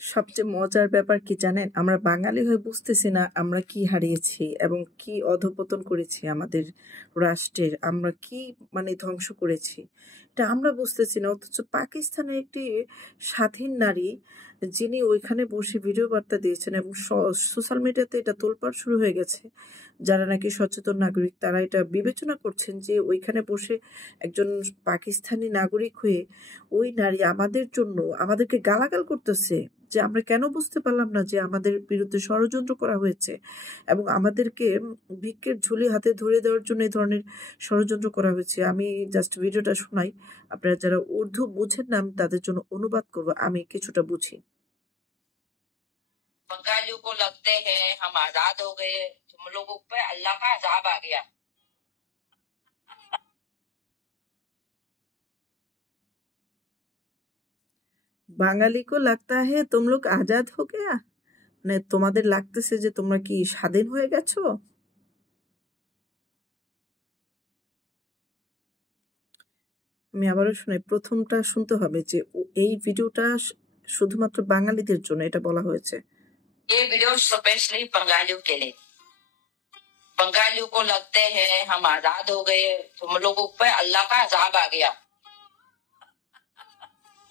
সবচেয়ে মজার ব্যাপার কি জানেন? আমরা বাঙালি হয়ে বুঝতেছি না আমরা কি হারিয়েছি এবং কি অধঃপতন করেছি আমাদের রাষ্ট্রের। আমরা কি ধ্বংস করেছি। এটা আমরা বুঝতেছি না। অথচ পাকিস্তানের একটি স্বাধীন নারী যিনি ওইখানে বসে ভিডিও বার্তা দিয়েছেন এবং সোশ্যাল মিডিয়াতে এটা তোলপাড় শুরু হয়ে গেছে। যারা নাকি সচেতন নাগরিক তারা এটা বিবেচনা করছেন যে ওইখানে বসে একজন পাকিস্তানি নাগরিক হয়ে ওই নারী আমাদের জন্য আমাদেরকে গালাগাল করতেছে যে আমরা কেন বুঝতে পারলাম না যে আমাদের বিরুদ্ধে ষড়যন্ত্র করা হয়েছে এবং আমাদেরকে ভিক্ষের ঝুলি হাতে ধরে দেওয়ার জন্য এই ধরনের ষড়যন্ত্র করা হয়েছে। আমি জাস্ট ভিডিওটা শোনাই, আপনারা যারা উর্দু বুঝেন না আমি তাদের জন্য অনুবাদ করব, আমি কিছুটা বুঝি। बंगालियों को लगते हैं हम आजाद हो गए, तुम लोगों पे अल्लाह का अजाब आ गया। বাঙালি কো লাগতা হে তুম লোগ আজাদ হো গয়া, মানে তোমাদের লাগতেছে যে তোমরা কি স্বাধীন হয়ে গেছো। আমি আবারও শোনাই, প্রথমটা শুনতে হবে যে এই ভিডিওটা শুধুমাত্র বাঙালিদের জন্য এটা বলা হয়েছে। ये वीडियो स्पेशली बंगालियों के लिए। बंगालियों को लगते हैं हम आजाद हो गए, तुम लोगों पे अल्लाह का अजाब आ गया।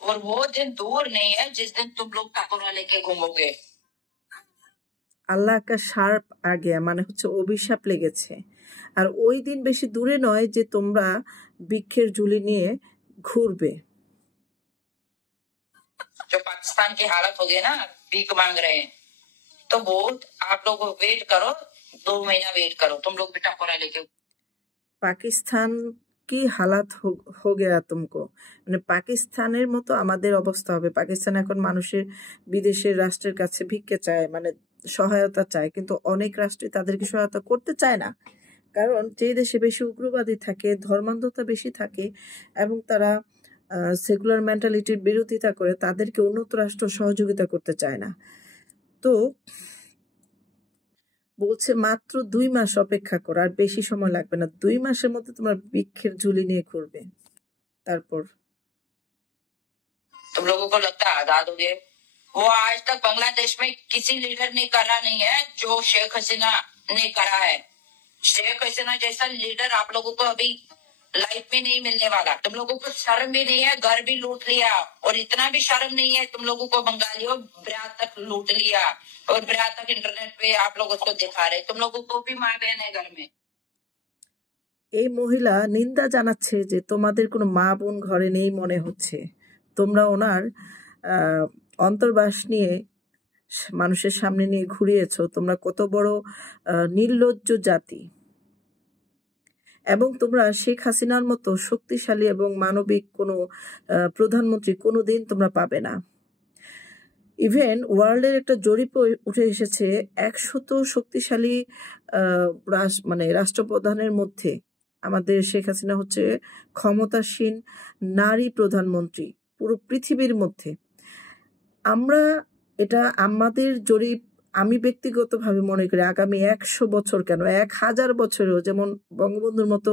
और वो दिन दूर नहीं है जिस दिन तुम लोग टकोरा लेके घूमोगे। আল্লাহ কা শার্প আ গয়া মানে হচ্ছে অভিশাপ লেগেছে। আর ওই দিন বেশি দূরে নয় যে তোমরা ভিক্ষের ঝুলি নিয়ে ঘুরবে। जो पाकिस्तान की हालत हो गई ना, भीख मांग रहे हैं, तो वो आप लोग वेट करो, 2 महीना वेट करो, तुम लोग भी टकोरा लेके। পাকিস্তান কি হালাত হো গয়া তুমকো, মানে পাকিস্তানের মতো আমাদের অবস্থা হবে। পাকিস্তান এখন মানুষের বিদেশের রাষ্ট্রের কাছে ভিক্ষে চায়, মানে সহায়তা চায়, কিন্তু অনেক রাষ্ট্রে তাদেরকে সহায়তা করতে চায় না। কারণ যে দেশে বেশি উগ্রবাদী থাকে, ধর্মান্ধতা বেশি থাকে এবং তারা সেকুলার মেন্টালিটির বিরোধিতা করে, তাদেরকে উন্নত রাষ্ট্র সহযোগিতা করতে চায় না। তো বলছে মাত্র 2 মাস অপেক্ষা করো, আর বেশি সময় লাগবে না। 2 মাসের মধ্যে তোমরা ভিক্ষের ঝুলি নিয়ে ঘুরবে। তারপর तुम लोगों को लगता है आजाद हो गए, वो आज तक बांग्लादेश में किसी लीडर ने करा नहीं है जो शेख हसीना ने करा है। शेख हसीना जैसा लीडर आप लोगों को अभी लाइफ में नहीं मिलने वाला। तुम लोगों को शर्म भी नहीं है, घर भी लूट लिया, और इतना भी शर्म नहीं है तुम लोगों को बंगालियों ब्रात तक लूट लिया, और ब्रात तक इंटरनेट पे आप लोग उसको दिखा रहे। तुम लोगों को भी माँ बहन है घर में। এই মহিলা নিন্দা জানাচ্ছে যে তোমাদের কোনো মা বোন ঘরে নেই মনে হচ্ছে, তোমরা ওনার অন্তর্বাস নিয়ে মানুষের সামনে নিয়ে ঘুরিয়েছো। তোমরা কত বড় নির্লজ্জ জাতি, এবং তোমরা শেখ হাসিনার মতো শক্তিশালী এবং মানবিক কোনো প্রধানমন্ত্রী কোনোদিন তোমরা পাবে না। ইভেন ওয়ার্ল্ডের একটা জরিপ উঠে এসেছে 100 শক্তিশালী রাষ্ট্রপ্রধানের মধ্যে আমাদের শেখ হাসিনা হচ্ছে ক্ষমতাসীন নারী প্রধানমন্ত্রী পুরো পৃথিবীর মধ্যে। আমরা এটা আমাদের জরিপ, আমি ব্যক্তিগতভাবে মনে করি আগামী 100 বছর কেন 1000 বছরেও যেমন বঙ্গবন্ধুর মতো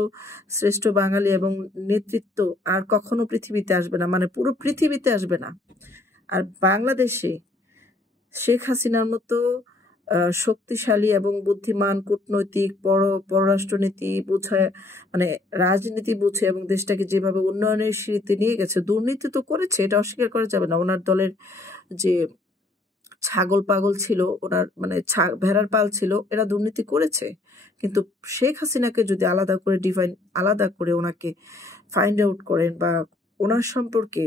শ্রেষ্ঠ বাঙালি এবং নেতৃত্ব আর কখনো পৃথিবীতে আসবে না, মানে পুরো পৃথিবীতে আসবে না। আর বাংলাদেশে শেখ হাসিনার মতো শক্তিশালী এবং বুদ্ধিমান কূটনৈতিক পররাষ্ট্রনীতি বুঝায়, মানে রাজনীতি বুঝে এবং দেশটাকে যেভাবে উন্নয়নের সিঁড়িতে নিয়ে গেছে, দুর্নীতি তো করেছে, এটা অস্বীকার করা যাবে না। ওনার দলের যে ছাগল পাগল ছিল, ওনার ভেড়ার পাল ছিল, এরা দুর্নীতি করেছে। কিন্তু শেখ হাসিনাকে যদি আলাদা করে ওনাকে ফাইন্ড আউট করেন বা ওনার সম্পর্কে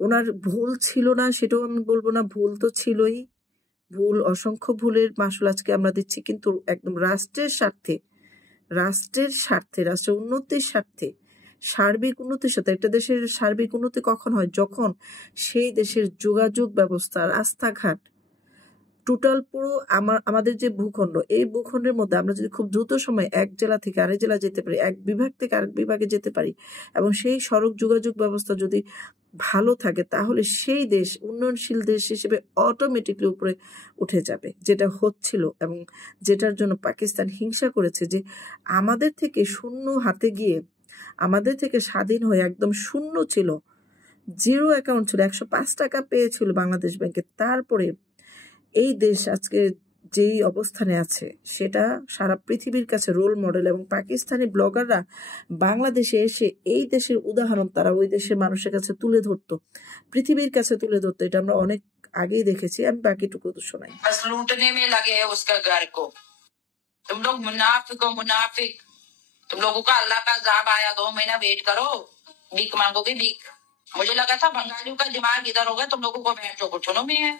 ওনার ভুল ছিল না সেটাও আমি বলবো না, ভুল তো ছিলই, অসংখ্য ভুলের মাসুল আজকে আমরা দিচ্ছি, কিন্তু একদম রাষ্ট্রের স্বার্থে, রাষ্ট্রের উন্নতির স্বার্থে, সার্বিক উন্নতির সাথে। একটা দেশের সার্বিক উন্নতি কখন হয়? যখন সেই দেশের যোগাযোগ ব্যবস্থা, রাস্তাঘাট, টোটাল পুরো আমাদের যে ভূখণ্ড, এই ভূখণ্ডের মধ্যে আমরা যদি খুব দ্রুত সময় এক জেলা থেকে আরেক জেলা যেতে পারি, এক বিভাগ থেকে আরেক বিভাগে যেতে পারি, এবং সেই সড়ক যোগাযোগ ব্যবস্থা যদি ভালো থাকে, তাহলে সেই দেশ উন্নয়নশীল দেশ হিসেবে অটোমেটিকলি উপরে উঠে যাবে, যেটা হচ্ছিল এবং যেটার জন্য পাকিস্তান হিংসা করেছে যে আমাদের থেকে শূন্য হাতে গিয়ে, আমাদের থেকে স্বাধীন হয়ে একদম শূন্য ছিল জিরো অ্যাকাউন্ট ছিল, 105 টাকা পেয়েছিল বাংলাদেশ ব্যাংকে। তারপরে এই দেশ আজকে যেই অবস্থানে আছে সেটা সারা পৃথিবীর কাছে রোল মডেল, এবং পাকিস্তানি ব্লগাররা বাংলাদেশে এসে এই দেশের উদাহরণ তারা ওই দেশের মানুষের কাছে তুলে ধরতো, পৃথিবীর কাছে তুলে ধরতো। এটা আমরা অনেক আগেই দেখেছি। আমি বাকিটুকু তো শোনাই। बस लूटने में लगे है उसका घर को। तुम लोग मुनाफिक हो, मुनाफिक। तुम लोगों का अल्लाह का अज़ाब आया, 2 महीना वेट करो, भीख मांगोगे भीख। मुझे लगा था बंगालियों का दिमाग इधर होगा, तुम लोगों को बैठ जो घुटनों में है।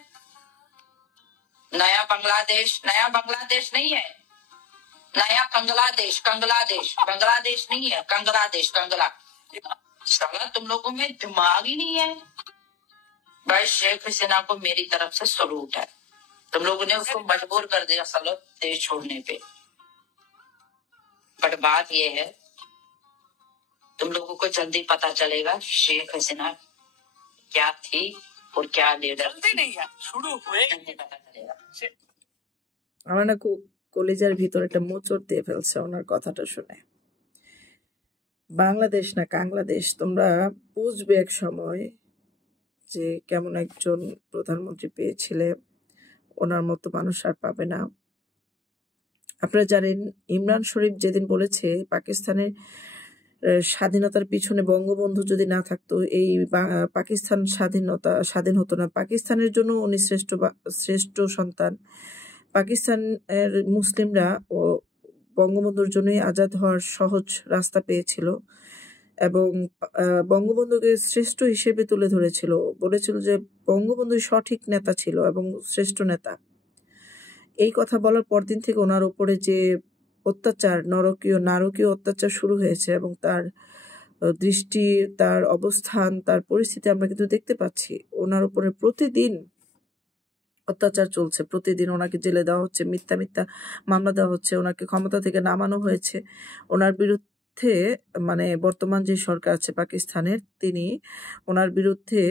नया बांग्लादेश नहीं है, नया कंगलादेश, बांग्लादेश नहीं है, कंगलादेश, कंगला। साला तुम लोगों में दिमाग ही नहीं है। भाई शेख हसीना को मेरी तरफ से सलूट है। तुम लोगों ने उसको मजबूर कर दिया साला देश छोड़ने पे। बट बात ये है, तुम लोगों को जल्दी पता चलेगा शेख हसीना क्या थी और क्या लीडर नहीं है। शुरू हुए पता चलेगा। আমার না কলিজার ভিতরে একটা মোচড় দিয়ে ফেলছে ওনার কথাটা শুনে। বাংলাদেশ না কাংলাদেশ, তোমরা বুঝবে এক সময় যে কেমন একজন প্রধানমন্ত্রী পেয়েছিলে, ওনার মতো মানুষ আর পাবে না। আপনারা জানেন ইমরান শরীফ যেদিন বলেছে পাকিস্তানের স্বাধীনতার পিছনে বঙ্গবন্ধু যদি না থাকতো এই পাকিস্তান স্বাধীন হতো না। পাকিস্তানের জন্য উনি শ্রেষ্ঠ সন্তান। পাকিস্তানের মুসলিমরা ও বঙ্গবন্ধুর জন্যই আজাদ হওয়ার সহজ রাস্তা পেয়েছিল, এবং বঙ্গবন্ধুকে শ্রেষ্ঠ হিসেবে তুলে ধরেছিল, বলেছিল যে বঙ্গবন্ধু সঠিক নেতা ছিল এবং শ্রেষ্ঠ নেতা। এই কথা বলার পরদিন থেকে ওনার উপরে যে অত্যাচার, নারকীয় অত্যাচার শুরু হয়েছে, এবং তার দৃষ্টি, তার অবস্থান, তার পরিস্থিতি আমরা কিন্তু দেখতে পাচ্ছি। ওনার উপরে প্রতিদিন অত্যাচার চলছে, প্রতিদিন ওনাকে জেলে দেওয়া হচ্ছে, মিথ্যা মামলা দেওয়া হচ্ছে, ওনাকে ক্ষমতা থেকে নামানো হয়েছে। ওনার বিরুদ্ধে মানে বর্তমান যে সরকার আছে পাকিস্তানের, তিনি ওনার বিরুদ্ধে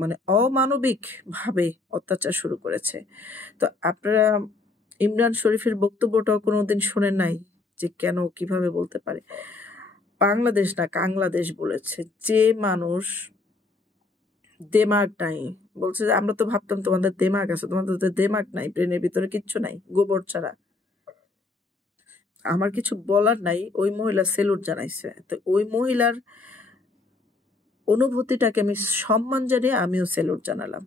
মানে অমানবিক ভাবে অত্যাচার শুরু করেছে। তো আপনারা ইমরান শরীফের বক্তব্যটাও কোনোদিন শোনেন নাই যে কেন কিভাবে বলতে পারে বাংলাদেশ না কাংলাদেশ বলেছে। যে মানুষ দেমাগ নাই, বলছে যে আমরা তো ভাবতাম তোমাদের দেমাগ আছে, তোমাদের তো দেমাগ নাই, ব্রেনের ভিতরে কিচ্ছু নাই, গোবর ছাড়া। আমার কিছু বলার নাই, ওই মহিলা সেলুট জানাইছে। তো ওই মহিলার অনুভূতিটাকে আমি সম্মান জানিয়ে আমিও সেলুট জানালাম।